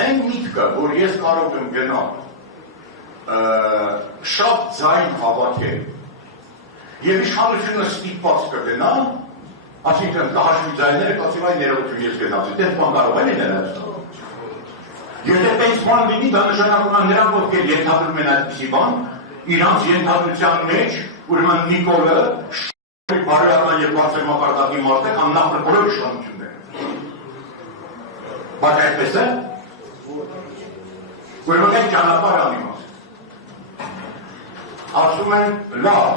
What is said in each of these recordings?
Այն միտքը, որ ես կարող եմ գնալ շատ ձայն հավաքել եւ իշխանությունը ստիպված կգնա, այսինքն կհաշվի ձայները, կասի վայ ներողություն ես գնացի, դες բան կարող է լինել այս։ Եթե տենց բան լինի, դա նշանակում է նրանք, ովքեր ենթադրում են այդպիսի բան, իրանց ենթադրության մեջ, ուրեմն Նիկոլը բարոյական եւ բարձր մակարդակի մարդ է, կամ նախ բոլոր իշխանությունները։ Բայց այդպես է։ Ուրեմն այդ ճանապարհ անիմաց։ Ասում են լավ,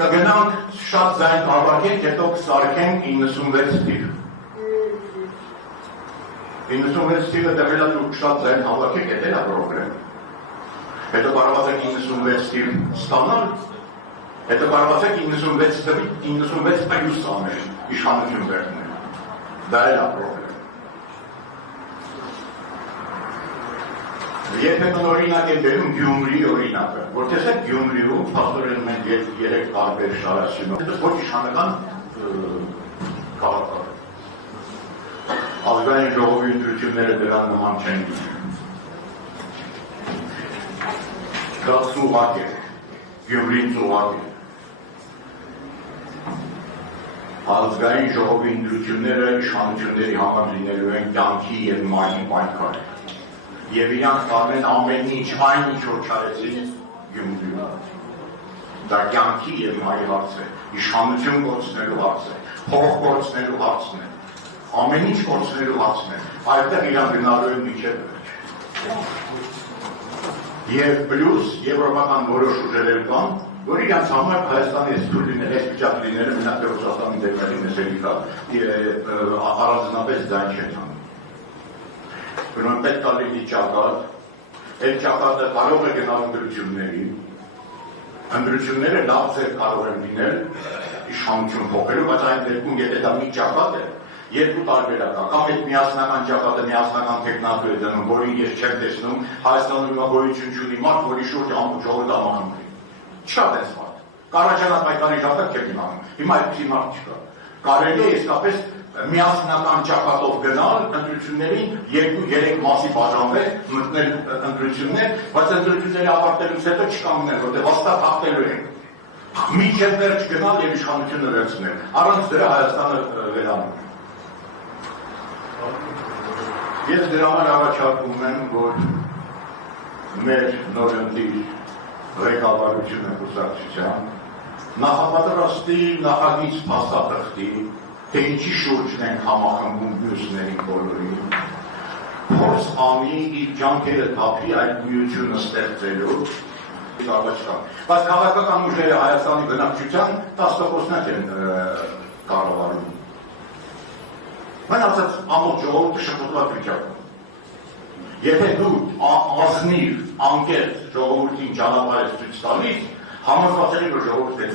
կգնանք շատ ձայն հավաքենք, հետո կսարքենք 96 թիվ։ 96 թիվը դեռ դու շատ ձայն հավաքեք, դա է պրոբլեմ։ Հետո կարողացեք 96 թիվ ստանալ, հետո կարողացեք 96 թվի 96 պլյուս անել իշխանություն վերցնել։ Դա է պրոբլեմ։ Երբեմն օրինակ է բերում Գյումրի օրինակը, որ տեսեք Գյումրիում փաստորեն մենք 3 տարբեր շարաշինով, դա ոչ իշխանական քաղաք է։ Ազգային ժողովի ընտրությունները դրան նման չեն դիմում։ Դա ծուղակ է, Գյումրին ծուղակ է։ Ազգային ժողովի ընտրությունները իշխանությունների համար լինելու են կյանքի և մահի պայքար։ Եվ իրանք կարեն ամեն ինչ, այն ինչ որ չարեցին Գյումրիում։ Դա կյանքի և մահի հարց է, իշխանություն կորցնելու հարց է, փող կորցնելու հարցն է, ամեն ինչ կորցնելու հարցն է, այդտեղ իրանք գնալու են մինչև վերջ։ Եվ պլյուս եվրոպական որոշ ուժերել կան, որ իրանք համար Հայաստանի թույլ լինել, այս վիճակ լինելը մենակ Ռուսաստանի դեպքերի մեզերի կա, առանձնապես ձայն չեն անում։ Ուրեմն պետք է լինի ճակատ, այդ ճակատը կարող է գնալ ընտրությունները լավ ձեր կարող են լինել իշխանություն փոխելու, բայց այն դեպքում եթե դա մի ճակատ է, երկու տարբերակ կա, կամ այդ միասնական ճակատը միասնական տեխնատու է դնում, որին ես չեմ տեսնում, Հայաստանում հիմա գոյություն չունի մարդ, որի շուրջ ամբողջ ժողովուրդը համախմբվի։ Չկա տես մարդ։ Կարաջանակ պայքարի ժամանակ չեք իմանում, հիմա այդպիսի մարդ չկա։ Կարելի է իսկապես միասնական ճակատով գնալ ընտրություններին, 2-3 մասի բաժանվել, մտնել ընտրություններ, բայց ընտրությունների ավարտելուց հետո չկանգնել, որտեղ հաստատ հաղթելու են։ Մինչև վերջ գնալ եւ իշխանությունը վերցնել։ Առանց դրա Հայաստանը վերանում։ Ես դրա համար առաջարկում եմ, որ մեր նորընտիր ղեկավարությունը կուսակցության նախապատրաստի, նախագիծ փաստաթղթի, թե ինչի շուրջն են համախմբում մյուսներին բոլորին, փորձ անի իր ջանքերը թափի այդ միությունը ստեղծելու բայց քաղաքական ուժերը Հայաստանի բնակչության 10%-ն են կառավարում։ Mən ասած ամբողջ ժողովուրդը շփոթված վիճակում։ Եթե դու ազնիվ, անկեղծ ժողովրդին ճանապարհ ես ցույց տալիս, համոզված եմ, որ ժողովուրդը